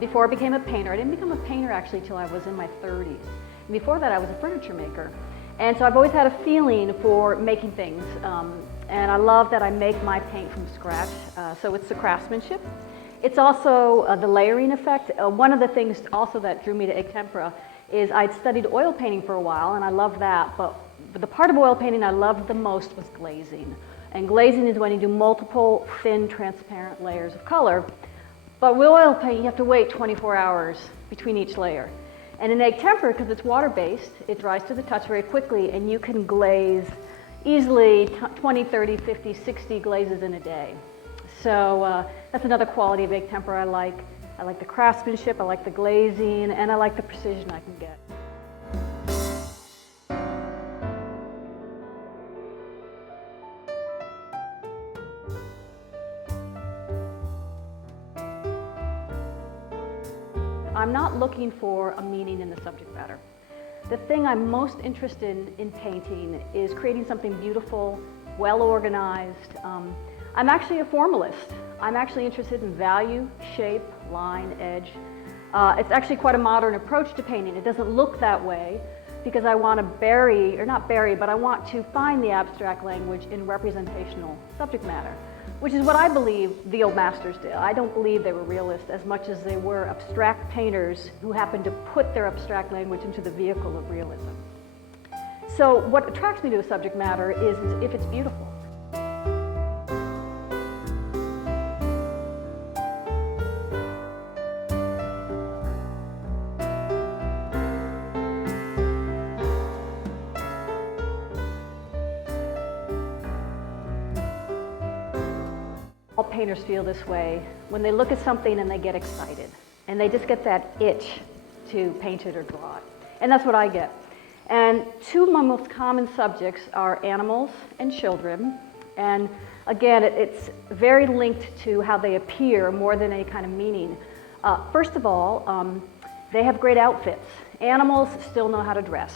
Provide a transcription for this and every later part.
before I became a painter. I didn't become a painter actually till I was in my 30s. And before that I was a furniture maker. And so I've always had a feeling for making things. And I love that I make my paint from scratch. So it's the craftsmanship. It's also the layering effect. One of the things also that drew me to egg tempera is I'd studied oil painting for a while, and I loved that. But the part of oil painting I loved the most was glazing. And glazing is when you do multiple thin, transparent layers of color. But with oil paint, you have to wait 24 hours between each layer. And in egg tempera, because it's water-based, it dries to the touch very quickly, and you can glaze easily 20, 30, 50, 60 glazes in a day. So that's another quality of egg tempera I like. I like the craftsmanship, I like the glazing, and I like the precision I can get. I'm not looking for a meaning in the subject matter. The thing I'm most interested in painting is creating something beautiful, well organized. I'm actually a formalist. I'm actually interested in value, shape, line, edge. It's actually quite a modern approach to painting. It doesn't look that way because I want to bury, or not bury, but I want to find the abstract language in representational subject matter, which is what I believe the old masters did. I don't believe they were realists as much as they were abstract painters who happened to put their abstract language into the vehicle of realism. So what attracts me to a subject matter is if it's beautiful. All painters feel this way when they look at something and they get excited. And they just get that itch to paint it or draw it. And that's what I get. And two of my most common subjects are animals and children. And again, it's very linked to how they appear more than any kind of meaning. First of all, they have great outfits. Animals still know how to dress.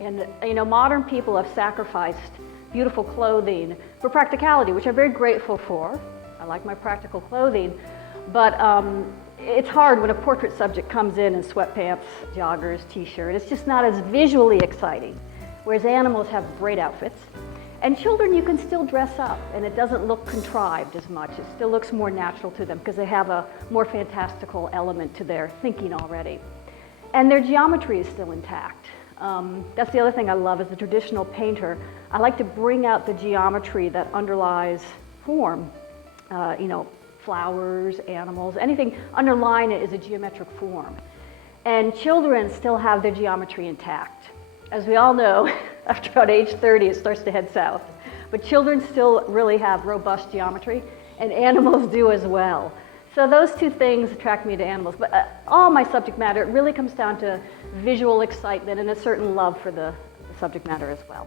And you know, modern people have sacrificed beautiful clothing for practicality, which I'm very grateful for. I like my practical clothing, but it's hard when a portrait subject comes in sweatpants, joggers, t-shirt. It's just not as visually exciting, whereas animals have great outfits. And children, you can still dress up, and it doesn't look contrived as much. It still looks more natural to them because they have a more fantastical element to their thinking already. And their geometry is still intact. That's the other thing I love as a traditional painter. I like to bring out the geometry that underlies form. You know, flowers, animals, anything underlying it is a geometric form. And children still have their geometry intact. As we all know, after about age 30, it starts to head south. But children still really have robust geometry, and animals do as well. So those two things attract me to animals. But all my subject matter, it really comes down to visual excitement and a certain love for the subject matter as well.